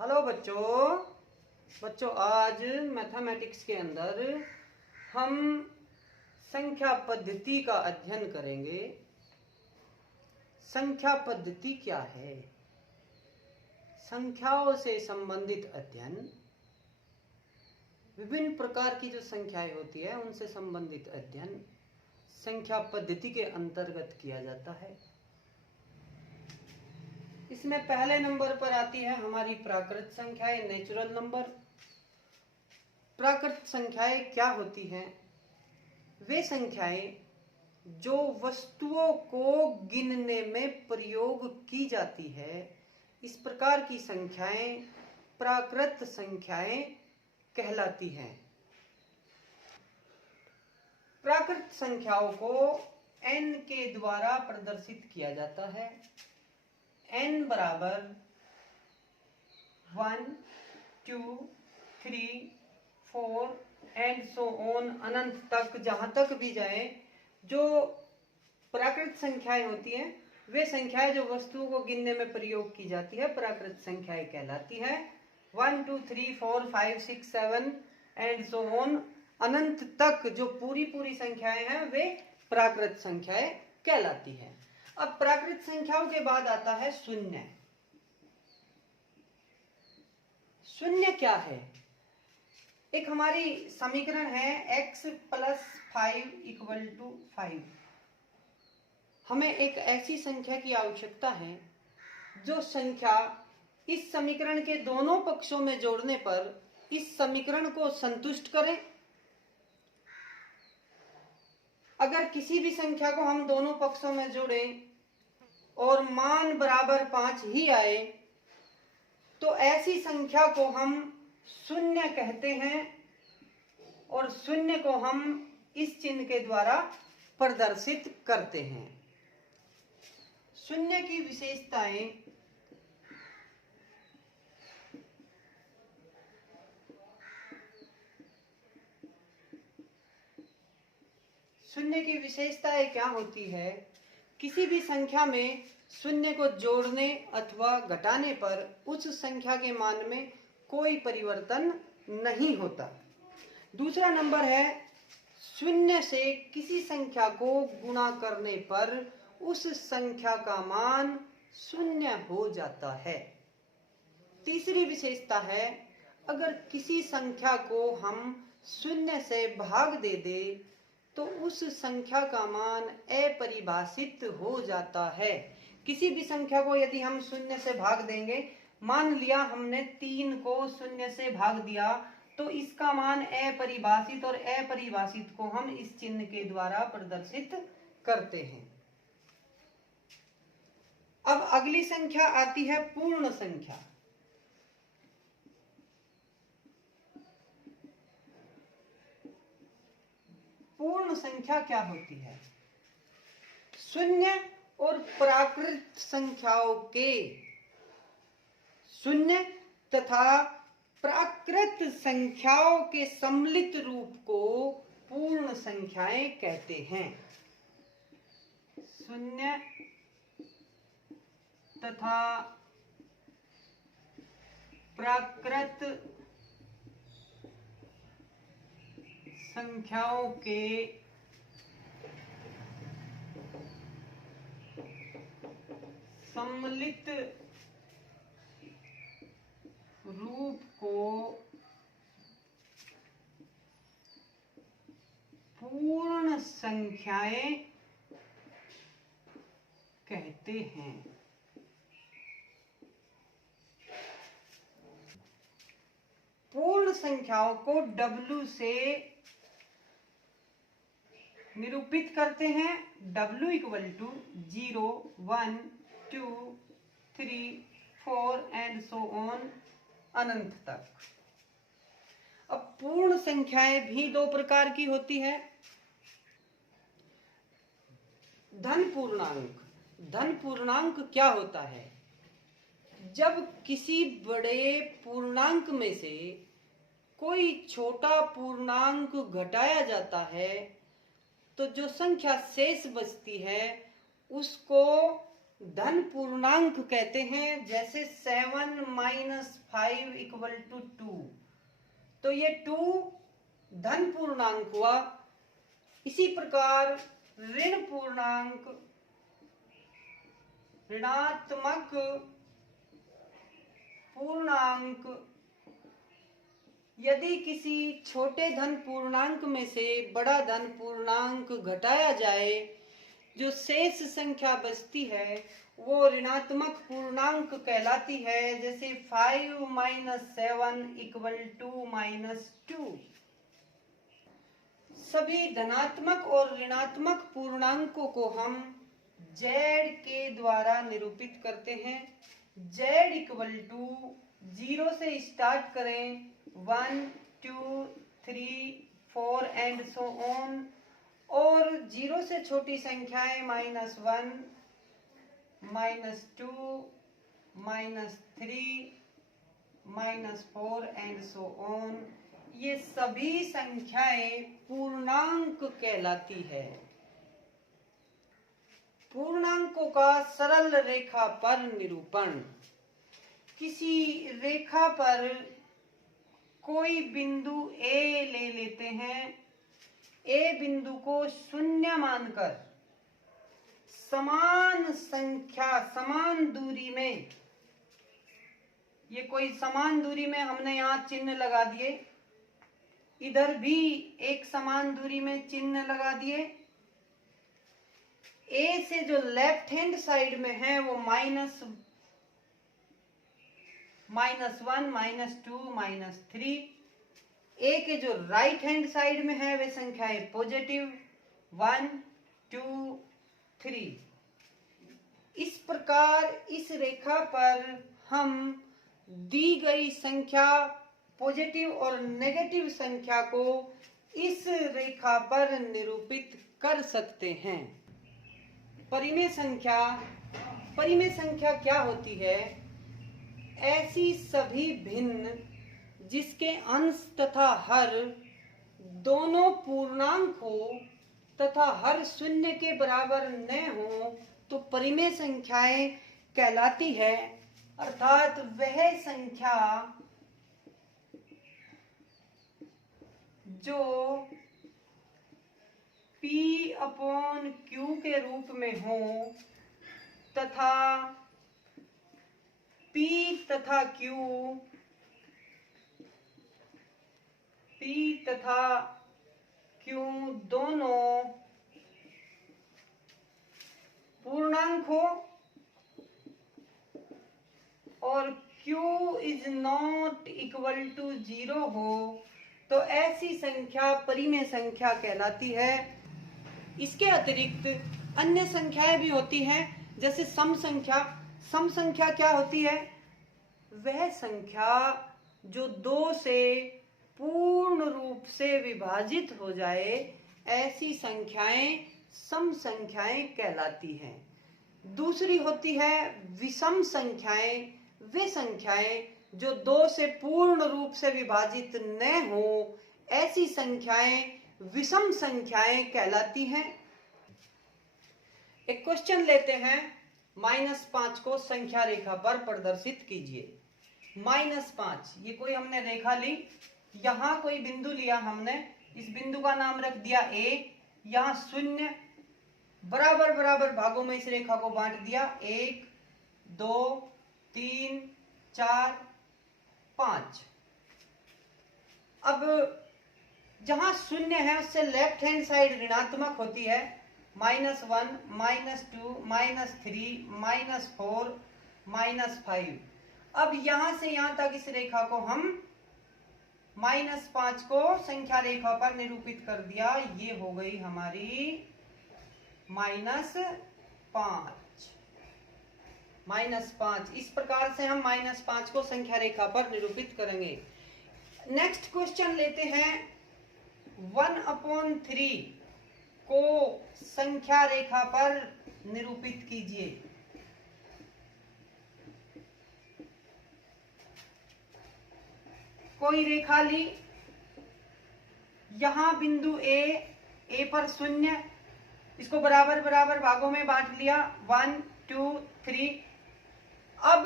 Hello बच्चों आज mathematics के अंदर हम संख्या पद्धति का अध्ययन करेंगे। संख्या पद्धति क्या है? संख्याओं से संबंधित अध्ययन, विभिन्न प्रकार की जो संख्याएं होती है उनसे संबंधित अध्ययन संख्या पद्धति के अंतर्गत किया जाता है। इसमें पहले नंबर पर आती है हमारी प्राकृत संख्याएं, नेचुरल नंबर। प्राकृत संख्याएं क्या होती हैं? वे संख्याएं जो वस्तुओं को गिनने में प्रयोग की जाती है, इस प्रकार की संख्याएं प्राकृत संख्याएं कहलाती हैं। प्राकृत संख्याओं को n के द्वारा प्रदर्शित किया जाता है। n बराबर 1, 2, 3, 4 एंड सो ऑन, अनंत तक, जहां तक भी जाए जो प्राकृत संख्याएं होती हैं वे संख्याएं जो वस्तुओं को गिनने में प्रयोग की जाती है प्राकृत संख्याएं कहलाती है। 1, 2, 3, 4, 5, 6, 7 एंड सो ऑन, अनंत तक जो पूरी संख्याएं हैं वे प्राकृत संख्याएं कहलाती है। अब प्राकृत संख्याओं के बाद आता है शून्य। शून्य क्या है? एक हमारी समीकरण है x + 5 = 5। हमें एक ऐसी संख्या की आवश्यकता है जो संख्या इस समीकरण के दोनों पक्षों में जोड़ने पर इस समीकरण को संतुष्ट करे। अगर किसी भी संख्या को हम दोनों पक्षों में जोड़ें और मान बराबर 5 ही आए तो ऐसी संख्या को हम शून्य कहते हैं और शून्य को हम इस चिन्ह के द्वारा प्रदर्शित करते हैं। शून्य की विशेषताएं क्या होती है? किसी भी संख्या में शून्य को जोड़ने अथवा घटाने पर उस संख्या के मान में कोई परिवर्तन नहीं होता। दूसरा नंबर है शून्य से किसी संख्या को गुणा करने पर उस संख्या का मान शून्य हो जाता है। तीसरी विशेषता है अगर किसी संख्या को हम शून्य से भाग दे दे तो उस संख्या का मान अपरिभाषित हो जाता है। किसी भी संख्या को यदि हम शून्य से भाग देंगे, मान लिया हमने 3 को शून्य से भाग दिया तो इसका मान अपरिभाषित, और अपरिभाषित को हम इस चिन्ह के द्वारा प्रदर्शित करते हैं। अब अगली संख्या आती है पूर्ण संख्या। पूर्ण संख्या क्या होती है? शून्य और प्राकृत संख्याओं के, शून्य तथा प्राकृत संख्याओं के सम्मिलित रूप को पूर्ण संख्याएं कहते हैं। शून्य तथा प्राकृत संख्याओं के सम्मिलित रूप को पूर्ण संख्याएं कहते हैं। पूर्ण संख्याओं को W से निरूपित करते हैं। W = 0, 1, 2, 3, 4 एंड सो ऑन, अनंत तक। अब पूर्ण संख्याएं भी दो प्रकार की होती है। धन पूर्णांक। धन पूर्णांक क्या होता है? जब किसी बड़े पूर्णांक में से कोई छोटा पूर्णांक घटाया जाता है तो जो संख्या शेष बचती है उसको धन पूर्णांक कहते हैं, जैसे 7 माइनस 5 इक्वल टू 2, तो ये 2 धन पूर्णांक हुआ। इसी प्रकार ऋण पूर्णांक, ऋणात्मक पूर्णांक, यदि किसी छोटे धन पूर्णांक में से बड़ा धन पूर्णांक घटाया जाए, जो शेष संख्या बचती है वो ऋणात्मक पूर्णांक कहलाती है। जैसे 5 माइनस 7 इक्वल टू -2। सभी धनात्मक और ऋणात्मक पूर्णांकों को हम z के द्वारा निरूपित करते हैं। z इक्वल टू 0 से स्टार्ट करें, 1 2 3 4 एंड सो ऑन, और 0 से छोटी संख्याएं -1 -2 -3 -4 एंड सो ऑन, ये सभी संख्याएं पूर्णांक कहलाती है। पूर्णांकों का सरल रेखा पर निरूपण। किसी रेखा पर कोई बिंदु A ले लेते हैं। A बिंदु को 0 मानकर समान संख्या, समान दूरी में, ये कोई समान दूरी में हमने यहाँ चिन्ह लगा दिए, इधर भी एक समान दूरी में चिन्ह लगा दिए। A से जो लेफ्ट हैंड साइड में है वो -1 -2 -3, A के जो राइट हैंड साइड में है वे संख्याएं पॉजिटिव 1 2 3। इस प्रकार इस रेखा पर हम दी गई संख्या, पॉजिटिव और नेगेटिव संख्या को इस रेखा पर निरूपित कर सकते हैं। परिमेय संख्या, परिमेय संख्या क्या होती है? ऐसी सभी भिन्न जिसके अंश तथा हर दोनों पूर्णांक हो तथा हर शून्य के बराबर न हो तो परिमेय संख्याएं कहलाती है। अर्थात वह संख्या जो P/Q के रूप में हो तथा P तथा Q दोनों पूर्णांक हो और Q is not equal to 0 हो तो ऐसी संख्या परिमेय संख्या कहलाती है। इसके अतिरिक्त अन्य संख्याएं भी होती हैं, जैसे सम संख्या। सम संख्या क्या होती है? वह संख्या जो 2 से पूर्ण रूप से विभाजित हो जाए, ऐसी संख्याएं सम संख्याएं कहलाती हैं। दूसरी होती है विषम संख्याएं। वे संख्याएं जो 2 से पूर्ण रूप से विभाजित न हो, ऐसी संख्याएं विषम संख्याएं कहलाती हैं। एक क्वेश्चन लेते हैं, -5 को संख्या रेखा पर प्रदर्शित कीजिए। -5, ये कोई हमने रेखा ली, यहाँ कोई बिंदु लिया हमने, इस बिंदु का नाम रख दिया A, यहाँ 0, बराबर बराबर भागों में इस रेखा को बांट दिया, 1 2 3 4 5। अब जहां 0 है उससे लेफ्ट हैंड साइड ऋणात्मक होती है, -1 -2 -3 -4 -5। अब यहां से यहां तक इस रेखा को हम -5 को संख्या रेखा पर निरूपित कर दिया। ये हो गई हमारी -5। इस प्रकार से हम -5 को संख्या रेखा पर निरूपित करेंगे। नेक्स्ट क्वेश्चन लेते हैं, 1/3 को संख्या रेखा पर निरूपित कीजिए। कोई रेखा ली, यहां बिंदु A पर 0, इसको बराबर बराबर भागों में बांट लिया, 1 2 3। अब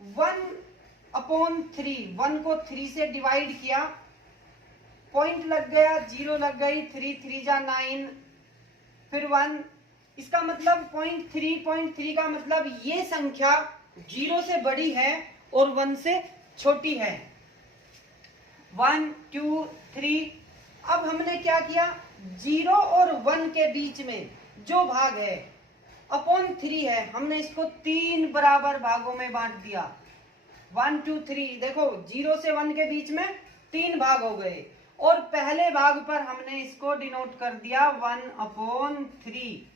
1/3, 1 को 3 से डिवाइड किया, पॉइंट लग गया, 0 लग गई, 3 3 जा 9, फिर 1। इसका मतलब 0.3 का मतलब ये संख्या 0 से बड़ी है और 1 से छोटी है। 1 2 3। अब हमने क्या किया, 0 और 1 के बीच में जो भाग है अपॉन 3 है, हमने इसको 3 बराबर भागों में बांट दिया। 1 2 3, देखो 0 से 1 के बीच में 3 भाग हो गए और पहले भाग पर हमने इसको डिनोट कर दिया 1/3।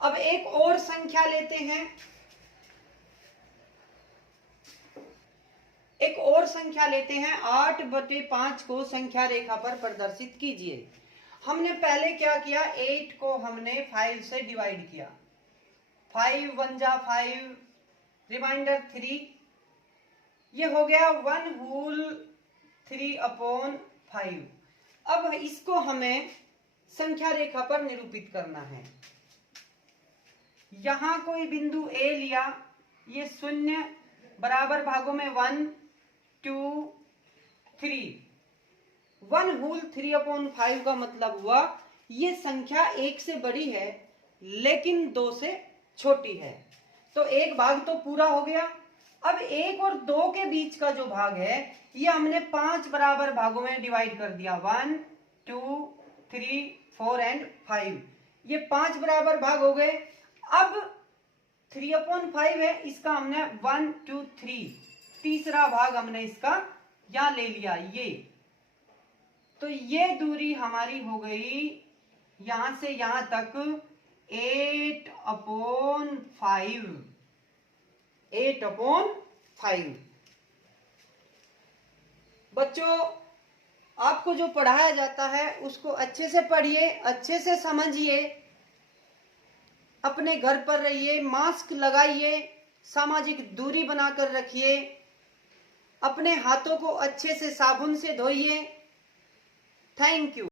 अब एक और संख्या लेते हैं, एक और संख्या लेते हैं। 8/5 को संख्या रेखा पर प्रदर्शित कीजिए। हमने पहले क्या किया, 8 को हमने 5 से डिवाइड किया, 5 1 जा 5, रिमाइंडर 3, ये हो गया 1/3/5। अब इसको हमें संख्या रेखा पर निरूपित करना है। यहां कोई बिंदु A लिया, ये 0 बराबर भागों में 1 2 3। 1/3/5 का मतलब हुआ ये संख्या 1 से बड़ी है लेकिन 2 से छोटी है, तो एक भाग तो पूरा हो गया। अब 1 और 2 के बीच का जो भाग है ये हमने 5 बराबर भागों में डिवाइड कर दिया, 1 2 3 4 एंड 5। ये 5 बराबर भाग हो गए। अब 3/5 है, इसका हमने 1 2 3, तीसरा भाग हमने इसका यहां ले लिया, ये। तो ये दूरी हमारी हो गई यहां से यहां तक 8/5। 8/5। बच्चों, आपको जो पढ़ाया जाता है उसको अच्छे से पढ़िए, अच्छे से समझिए, अपने घर पर रहिए, मास्क लगाइए, सामाजिक दूरी बनाकर रखिए, अपने हाथों को अच्छे से साबुन से धोइए। Thank you.